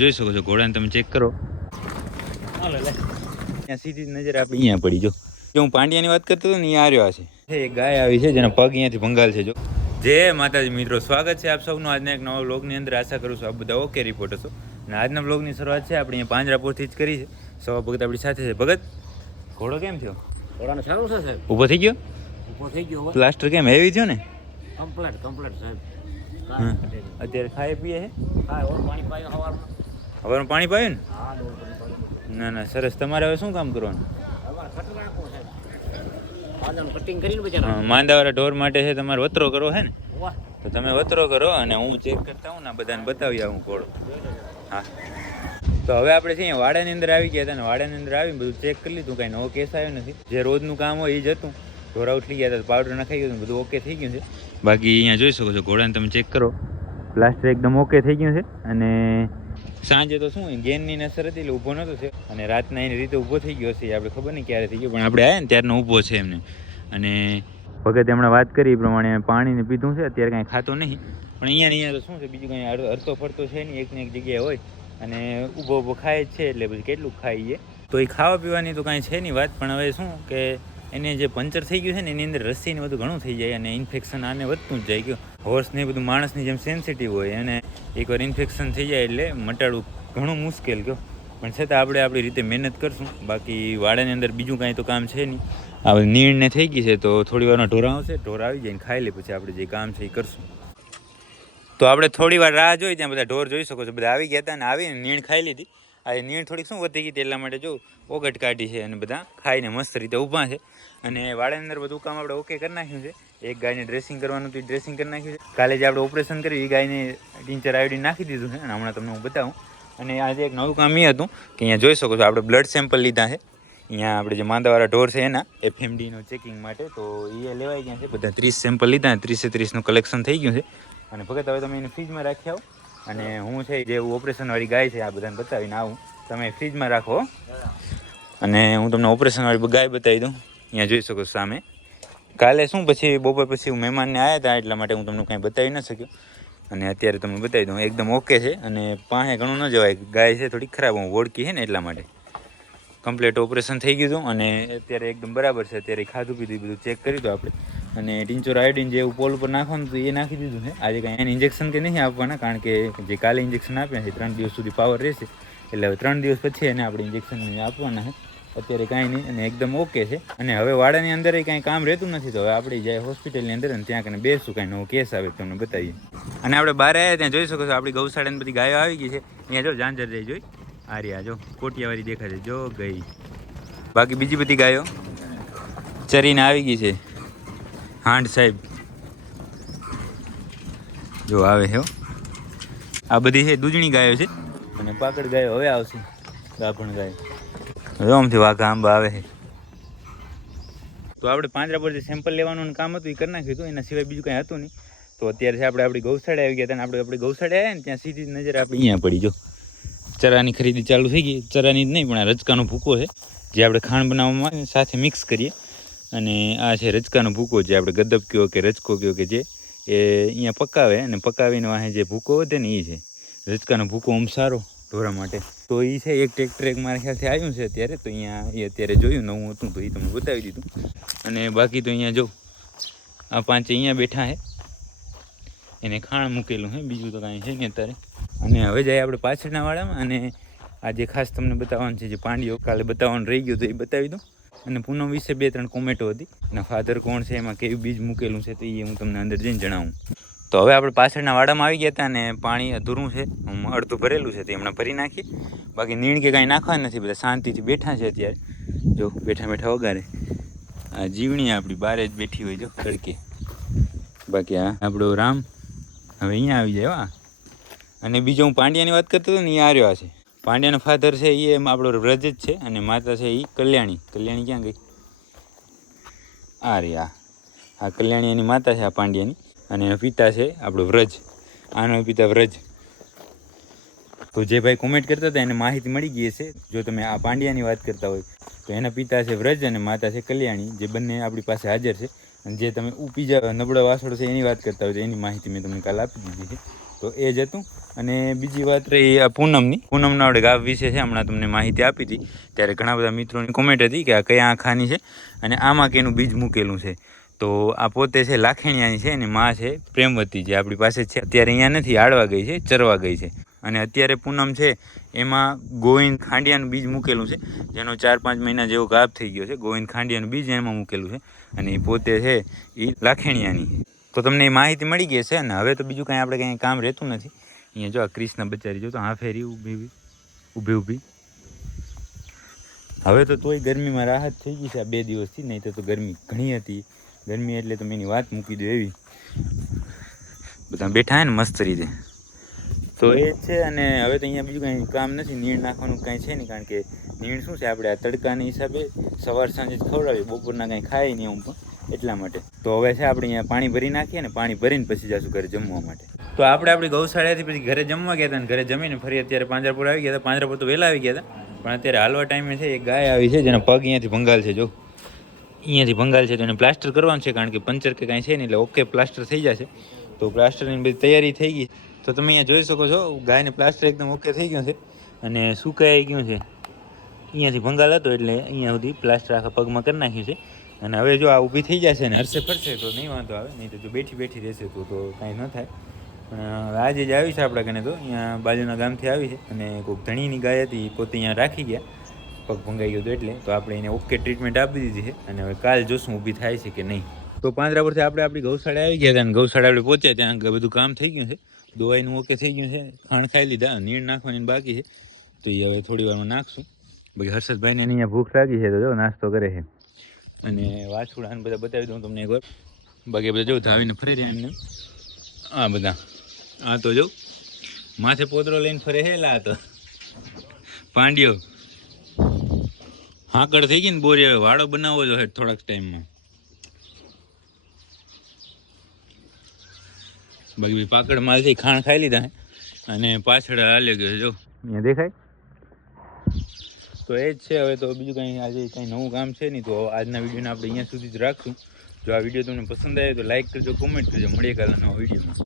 જોઈ શકો છો ઘોડાને તમે ચેક કરો. સીધી નજર આપણી અહીંયા પડી જો. જો હું પાંડિયાની વાત કરતો હતો ને અહીંયા આવ્યો છે. એક ગાય આવી છે જેના પગ અહીંયાથી ભંગાલ છે જો. જય માતાજી મિત્રો. સ્વાગત છે આપ સૌનું. આજના એક નવા બ્લોગની અંદર આશા કરું છું આપ બધા ઓકે રિપોર્ટ હશો અને આજના બ્લોગની શરૂઆત છે આપણે અહીંયા પાંજરાપુરથી જ કરી છે. સવા ભગત આપણી સાથે છે. ભગત ઘોડો કેમ થયો? ઘોડાને સારું છે સાહેબ. ઊભો થઈ ગયો? ઊભો થઈ ગયો હવે પ્લાસ્ટર કેમ હેવી થયો ને? કમ્પ્લેટ કમ્પ્લેટ સાહેબ. અત્યારે ખાઈ પીએ છે? ખાય ઓર પાણી પાયું સવારમાં હવાનું પાણી પાયું ને? ના ના સરસ. તમારે હવે શું કામ કરવાનું? માંદાવાળા ઢોર માટે છે તમારે વતરો કરો હે ને? તો તમે વતરો કરો અને હું ચેક કરતા હું ને બધાને બતાવી આવું ઘોડો હા. તો હવે આપણે છે વાડાની અંદર આવી ગયા હતા ને વાડાની અંદર આવીને બધું ચેક કરી લીધું. કાંઈ નવો કેસ આવ્યો નથી. જે રોજનું કામ હોય એ જ હતું. ઢોરા ઉઠી ગયા હતા પાવડર નખાઈ ગયું બધું ઓકે થઈ ગયું છે. બાકી અહીંયા જોઈ શકો છો ઘોડાને તમે ચેક કરો. પ્લાસ્ટર એકદમ ઓકે થઈ ગયું છે. અને સાંજે તો શું ગેનની નસર હતી એટલે ઊભો નહોતો છે અને રાતના એની રીતે ઊભો થઈ ગયો છે આપણે ખબર નહીં ક્યારે થઈ ગયો, પણ આપણે આવ્યા ને ત્યારનો ઊભો છે એમને. અને ભગતે હમણાં વાત કરી એ પ્રમાણે પાણીને પીધું છે, અત્યારે કાંઈ ખાતો નહીં. પણ અહીંયા અહીંયા તો શું છે, બીજું કંઈ હરતો ફરતો છે નહીં એક ને એક જગ્યાએ હોય. અને ઊભો ઊભો ખાય જ છે, એટલે પછી કેટલું ખાઈએ? તો એ ખાવા પીવાની તો કાંઈ છે નહીં વાત, પણ હવે શું કે એને જે પંચર થઈ ગયું છે ને, એની અંદર રસી ને બધું ઘણું થઈ જાય અને ઇન્ફેક્શન આને વધતું જ જાય. ગયું હોર્સને બધું માણસની જેમ સેન્સિટિવ હોય અને એકવાર ઇન્ફેક્શન થઈ જાય એટલે મટાડવું ઘણું મુશ્કેલ ગયો. પણ છતાં આપણે આપણી રીતે મહેનત કરશું. બાકી વાડાની અંદર બીજું કાંઈ તો કામ છે નહીં. આ નીણને થઈ ગઈ છે તો થોડી વારનો ઢોરા આવશે. ઢોરા આવી જાય ને ખાઈ લે પછી આપણે જે કામ છે એ કરશું. તો આપણે થોડી વાર રાહ જોઈ ત્યાં બધા ઢોર જોઈ શકો છો. બધા આવી ગયા હતા અને આવીને નીણ ખાઈ લીધી. આ નીણ થોડીક શું વધી ગઈ એટલા માટે જો ઓગટ કાઢી છે અને બધા ખાઈને મસ્ત રીતે ઊભા છે. અને વાડાની અંદર બધું કામ આપણે ઓકે કરી નાખ્યું છે. એક ગાયને ડ્રેસિંગ કરવાનું હતું ડ્રેસિંગ કરી નાખ્યું છે. કાલે જે આપણે ઓપરેશન કર્યું, એ ગાયને ટીંચર આયોડીન નાખી દીધું છે. અને હમણાં તમને હું બતાવું. અને આજે એક નવું કામ એ હતું કે અહીંયા જોઈ શકો છો, આપણે બ્લડ સેમ્પલ લીધા છે. અહીંયા આપણે જે માંદાવાળા ઢોર છે એના એફએમડીનો ચેકિંગ માટે, તો એ લેવાઈ ગયા છે. બધા ત્રીસ સેમ્પલ લીધા, ત્રીસે ત્રીસનું કલેક્શન થઈ ગયું છે. અને ભગત, હવે તમે એને ફ્રીજમાં રાખી આવો. અને હું છે જે ઓપરેશનવાળી ગાય છે આ બધાને બતાવીને આવું. તમે ફ્રીજમાં રાખો અને હું તમને ઓપરેશનવાળી ગાય બતાવી દઉં. અહીંયા જોઈ શકો સામે. કાલે શું પછી, બપોર પછી હું મહેમાનને આવ્યા હતા એટલા માટે હું તમને કાંઈ બતાવી ન શક્યો. અને અત્યારે તમને બતાવી દઉં. એકદમ ઓકે છે અને પાસે ઘણું ન જવાય. ગાય છે થોડી ખરાબ, હું ઓળખી છે ને એટલા માટે. કમ્પ્લીટ ઓપરેશન થઈ ગયું હતું અને અત્યારે એકદમ બરાબર છે. અત્યારે ખાધું પીધું બધું ચેક કરી દો આપણે. અને ટીંચોર આયોડિન જે પોલ ઉપર નાખવાનું હતું, એ નાખી દીધું છે. આજે કાંઈ એને ઇન્જેક્શન કે નહીં આપવાના, કારણ કે જે કાલે ઇન્જેક્શન આપ્યા છે, ત્રણ દિવસ સુધી પાવર રહેશે. એટલે હવે ત્રણ દિવસ પછી એને આપણે ઇન્જેક્શન આપવાના છે. અત્યારે કાંઈ નહીં, અને એકદમ ઓકે છે. અને હવે વાડાની અંદર કાંઈ કામ રહેતું નથી, તો હવે આપણે જાય હોસ્પિટલની અંદર અને ત્યાં કને બેસું, કાંઈ નવો કેસ આવે તો તમને બતાવીએ. અને આપણે બહાર આવ્યા ત્યાં જોઈ શકો છો, આપણી ગૌશાળાની બધી ગાયો આવી ગઈ છે. અહીંયા જો જાંજર જઈ જોઈ. આ રહ્યા જો, કોટિયાવાળી દેખાય છે. જો ગઈ. બાકી બીજી બધી ગાયો ચરીને આવી ગઈ છે. હાંડ સાહેબ. જો આવે છે હો. આ બધી છે દૂધણી ગાયો છે. અને પાકડ ગાયો હવે આવશે. ગાભણ ગાય. જો આમથી વાઘા આંબા આવે છે તો આપણે પાંજરા પર જે સેમ્પલ લેવાનું કામ હતું એ કરી નાખ્યું હતું. એના સિવાય બીજું કંઈ હતું નહીં. તો અત્યારે છે આપણે આપણી ગૌશાળા આવી ગયા હતા અને આપણે આપણી ગૌશાળા આવ્યા ને ત્યાં સીધી નજર આપણે અહીંયા પડી. જો ચરાની ખરીદી ચાલુ થઈ ગઈ. ચરાની જ નહીં પણ આ રચકાનો ભૂકો છે જે આપણે ખાણ બનાવવામાં સાથે મિક્સ કરીએ. અને આ છે રચકાનો ભૂકો જે આપણે ગદબ કયો કે રચકો કયો કે જે, એ અહીંયા પકાવે અને પકાવીને વાહે જે ભૂકો વધે ને એ છે. રચકાનો ભૂકો આમ સારો ઢોરા માટે. તો એ છે, એક ટ્રેક્ટર એક મારા ખ્યાલથી આવ્યું છે અત્યારે, તો અહીંયા એ અત્યારે જોયું નવું હતું તો એ તમને બતાવી દીધું. અને બાકી તો અહીંયા જો, આ પાંચે અહીંયા બેઠા છે એને ખાણ મૂકેલું છે બીજું તો કાંઈ છે નહીં અત્યારે. અને હવે જાય આપણે પાછળના વાળામાં અને આ જે ખાસ તમને બતાવવાનું છે, જે પાંડીઓ કાલે બતાવવાનું રહી ગયું તો એ બતાવી દઉં. અને પૂનમ વિશે બે ત્રણ કોમેન્ટો હતી. અને ફાધર કોણ છે, એમાં કેવું બીજ મૂકેલું છે તો એ હું તમને અંદર જઈને જણાવું. તો હવે આપણે પાછળના વાડામાં આવી ગયા હતા અને પાણી અધૂરું છે. અડધું ભરેલું છે તે હમણાં ભરી નાખી. બાકી નીણ કે કાંઈ નાખવા નથી, બધા શાંતિથી બેઠા છે અત્યારે. જો, બેઠા બેઠા વગારે આ જીવણી આપણી બારે જ બેઠી હોય જો તડકે બાકી આ આપણો રામ હવે અહીંયા આવી જાય અને બીજો હું પાંડિયાની વાત કરતો હતો ને, એ આર્યો છે. પાંડ્યાનો ફાધર છે એ આપણો વ્રજ જ છે અને માતા છે એ કલ્યાણી. કલ્યાણી ક્યાં ગઈ? આ રે આ. આ કલ્યાણી એની માતા છે આ પાંડ્યાની અને એનો પિતા છે આપણો વ્રજ. આનો પિતા વ્રજ. તો જે ભાઈ કોમેન્ટ કરતા હતા એને માહિતી મળી ગઈ છે જો તમે આ પાંડ્યાની વાત કરતા હોય, તો એના પિતા છે વ્રજ અને માતા છે કલ્યાણી. જે બંને આપણી પાસે હાજર છે. અને જે તમે ઉપીજા નબળા વાસળો છે એની વાત કરતા હોય તો એની માહિતી મેં તમને કાલ આપી દીધી છે. તો એ જ હતું. અને બીજી વાત રહી આ પૂનમની. પૂનમના આપણે ગાવ વિશે છે, હમણાં તમને માહિતી આપી હતી. ત્યારે ઘણા બધા મિત્રોની કોમેન્ટ હતી કે આ કયા આંખાની છે અને આમાં કેનું બીજ મૂકેલું છે. તો આ પોતે છે, લાખેણિયાની છે અને માં છે, પ્રેમવતી જે આપણી પાસે છે. અત્યારે અહીંયા નથી, આડવા ગઈ છે, ચરવા ગઈ છે. અને અત્યારે પૂનમ છે, એમાં ગોવિંદ ખાંડિયાનું બીજ મૂકેલું છે. જેનો ચાર પાંચ મહિના જેવો ગાભ થઈ ગયો છે. ગોવિંદ ખાંડિયાનું બીજ એમાં મૂકેલું છે. અને એ પોતે છે એ લાખેણિયાની. તો તમને એ માહિતી મળી ગઈ છે ને? હવે તો બીજું કાંઈ આપણે કાંઈ કામ રહેતું નથી. અહીંયા જો આ ક્રિષ્ણ બચારી, જો તો હા ફેરી ઊભી ઊભી ઊભી હવે તો તોય ગરમીમાં રાહત થઈ ગઈ છે આ બે દિવસથી, નહીં તો ગરમી ઘણી હતી. ગરમી એટલે તમે એની વાત મૂકી દો એવી. બધા બેઠા હે ને મસ્ત રીતે. તો એ જ છે અને હવે તો અહીંયા બીજું કાંઈ કામ નથી, નીણ નાખવાનું કાંઈ છે નહીં, કારણ કે નીણ શું છે? આપણે આ તડકાના હિસાબે સવાર સાંજે જ ખવડાવીએ, બપોરના કાંઈ ખાય નહીં હું પણ એટલા માટે. તો હવે છે આપણે અહીંયા પાણી ભરી નાખીએ ને પાણી ભરીને પછી જશું ઘરે જમવા માટે. તો આપણે આપણી ગૌશાળાથી પછી ઘરે જમવા ગયા હતા અને ઘરે જમીને ફરી અત્યારે પાંજરાપુર આવી ગયા હતા. પાંજરાપુર તો વહેલા આવી ગયા હતા. પણ અત્યારે હાલવા ટાઈમે છે, એક ગાય આવી છે જેના પગ અહીંયાથી ભંગાલ છે, જો. અહીંયાથી ભંગાલ છે, તો એને પ્લાસ્ટર કરવાનું છે, કારણ કે પંચર કે કાંઈ છે નહીં, એટલે ઓકે પ્લાસ્ટર થઈ જશે. તો પ્લાસ્ટરની બધી તૈયારી થઈ ગઈ. તો તમે અહીંયા જોઈ શકો છો, ગાયને પ્લાસ્ટર એકદમ ઓકે થઈ ગયું છે અને સુકાઈ ગયું છે. અહીંયાથી ભંગાલ હતો, એટલે અહીંયા સુધી પ્લાસ્ટર આખા પગમાં કરી નાખ્યું છે. અને હવે જો આ ઊભી થઈ જશે ને હરશે ફરશે તો નહીં વાંધો આવે, નહીં તો જો બેઠી બેઠી રહેશે તો તો કાંઈ ન થાય. પણ આજે જ આવી છે આપણા કને તો, અહીંયા બાજુના ગામથી આવી છે અને કોઈક ધણીની ગાય હતી પોતે અહીંયા રાખી ગયા, પગ ભંગાઈ ગયો હતો એટલે, તો આપણે એને ઓકે ટ્રીટમેન્ટ આપી દીધી છે અને હવે કાલ જોશું ઊભી થાય છે કે નહીં. તો પાંદરા પરથી આપણે આપણી ગૌશાળા આવી ગયા હતા અને ગૌશાળા આપણે પહોંચ્યા ત્યાં બધું કામ થઈ ગયું છે. દવાઈનું ઓકે થઈ ગયું છે ખાણ ખાઈ લીધા, નીણ નાખવાની બાકી છે. તો એ હવે થોડી વારમાં નાખશું. બાકી હર્ષદભાઈને અહીંયા ભૂખ લાગી છે તો જો, નાસ્તો કરે છે. અને વાછોડા ને બધા બતાવી દઉં તમને એકવાર. બાકી બધા જો ધાવીને ફરી રહ્યા એમને. આ બધા. આ તો જો માથે પોતરો લઈને ફરે હેલા તો. પાંડ્યો. હાકડ થઈ ગઈ ને બોરી, હવે વાડો બનાવવો જોઈએ થોડાક ટાઈમમાં. બાકી પાકડ માલથી ખાણ ખાઈ લીધા અને પાછળ હાલ્યો ગયો જો. અહીંયા દેખાય? તો એ જ છે. હવે તો બીજું કંઈ આજે કંઈ નવું કામ છે નહીં, તો આજના વિડીયોને આપણે અહીંયા સુધી જ રાખશું. જો આ વીડિયો તમને પસંદ આવે તો લાઇક કરજો કોમેન્ટ કરજો. મળીએ કાલના નવા વિડીયોમાં.